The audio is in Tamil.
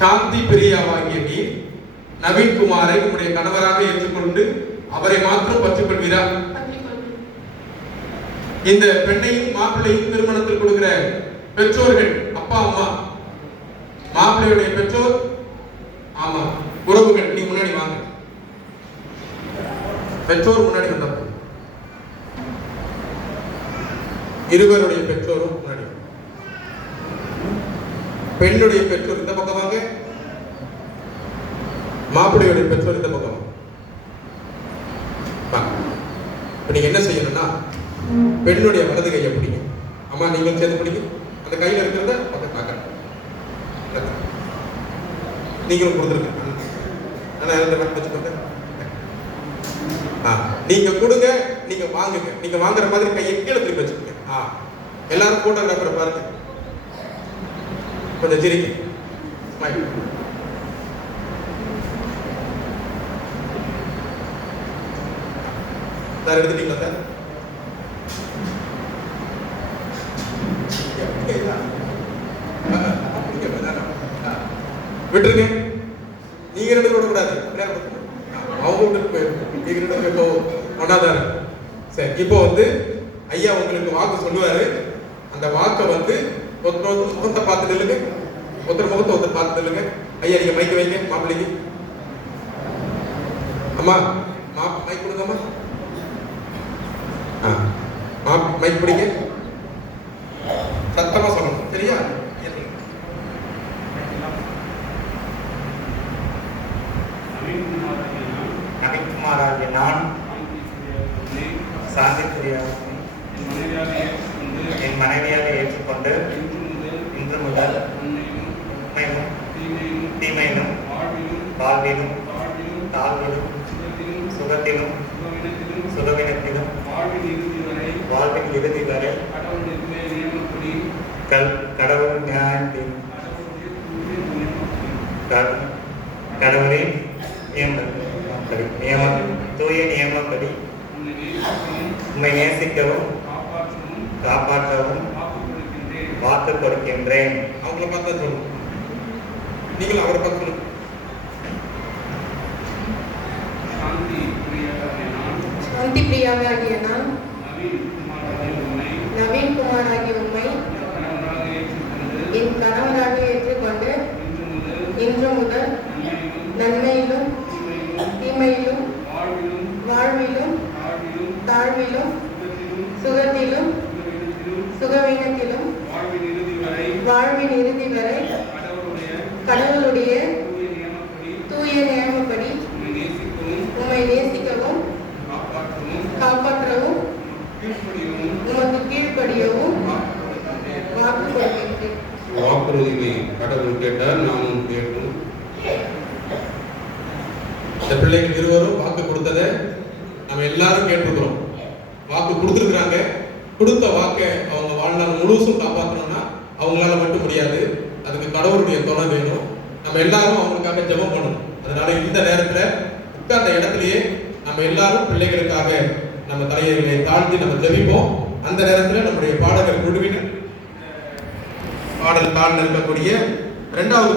சாந்தி பிரியாவாகிய நீ நவீன்குமாரை உங்களுடைய கணவராக ஏற்றுக்கொண்டு அவரை மாத்திரம் பற்றிக் கொள்வீரா? இந்த பெண்ணையும் மாப்பிள்ளையும் திருமணத்தில் கொடுக்கிற பெற்றோர்கள் அப்பா அம்மா, மாப்பிள்ளையுடைய பெற்றோர், ஆமா உறவுகள், நீ முன்னாடி வாங்க. பெற்றோர் முன்னாடி வந்தப்போ இருவருடைய பெற்றோரும் முன்னாடி, பெண்ணுடைய பெற்றோர் இந்த பக்கம் வாங்க, மாப்பிள்ளையுடைய பெற்றோர் இந்த பக்கம் வாங்க. நீங்க என்ன செய்யணும்னா பெண்ணுடைய வலது கையை பிடிங்க. அம்மா நீங்கள் சேர்ந்து பிடிங்க. அந்த கையில இருக்கிறத பக்கம் காக்க நீங்களும் கொடுத்துருங்க. நீங்க கொடுங்க, நீங்க வாங்குங்க. நீங்க வாங்குற மாதிரி கையை கீழே திருப்பி வச்சுக்கோங்க. எல்லாரும் போட்டோகிராஃபரை பாருங்க, கொஞ்சம் சிரிங்க. சார் எடுத்துட்டீங்களா சார்? விட்டுருங்க. நீங்க ரெண்டு கூட கூடாது, அவங்க நீங்க ரெண்டு ஒன்னாதாரு. சரி, இப்போ ஐயா உங்களுக்கு வாக்கு சொல்லுவாரு. அந்த வாக்கை முகத்தை பார்த்து நில்லுங்க. ஒருத்தர் முகத்தை ஒருத்தர் பார்த்து நில்லுங்க. ஐயா நீங்க மைக்கு வைங்க மாப்பிள்ளைக்கு. அம்மா மைக் கொடுங்கம்மா. மைக் பிடிங்க, சத்தமா சொல்லணும், சரியா? நவீன்குமாராகிய நான் சாந்தி பிரியாவை என் மனைவியாக ஏற்றுக்கொண்டு இன்று முதல் உண்மையும் தீமையிலும் வாழ்விலும் தாழ்விலும் சுகத்திலும் சுகவினத்திலும் வாழ்வின் இறுதி வரை கடவுள் நியாயத்தின் கடவுளின் தூய நியமப்படி உண்மை நேசிக்கவும் காப்பாற்றவும் வாக்கு கொடுக்கின்றேன். அவங்கள பார்த்தா சொல்லுங்க, நீங்களும் அவரை பார்த்து சொல்லுங்க. சாந்தி பிரியாவாகிய நான் நவீன்குமாராகிய உம்மை என் கணவராக ஏற்றுக்கொண்டு இன்று முதல் நன்மையிலும் தீமையிலும் வாழ்விலும் தாழ்விலும் சுகத்திலும் சுகவீனத்திலும் வாழ்வின் இறுதி வரை கடவுளுடைய தூய நியமப்படி உம்மை நேசிக்கவும் காப்பாற்றவும் உமக்கு கீழ்ப்படியவும் வாக்கு கொடுக்கின்றேன். வாக்குறுதியை கடவுள் கேட்டார், நாமும் கேட்கும். இந்த பிள்ளைகள் இருவரும் வாக்கு கொடுத்ததை நம்ம எல்லாரும் கேட்டிருக்கிறோம். வாக்கு கொடுத்துருக்குறாங்க. கொடுத்த வாக்கை அவங்க வாழ்நாள் முழுசும் காப்பாற்றணும்னா அவங்களால மட்டும் முடியாது. அதுக்கு கடவுளுடைய துணை வேணும். நம்ம எல்லாரும் அவங்களுக்காக ஜெபம் பண்ணணும். அதனால இந்த நேரத்துல உட்கார்ந்த இடத்துலயே நம்ம எல்லாரும் பிள்ளைகளுக்காக நம்ம தலையை தாழ்த்தி நம்ம ஜெபிப்போம். அந்த நேரத்துல நம்முடைய பாடகர் குழுவினர் பாடல் தாழ்ந்து இருக்கக்கூடிய 2வது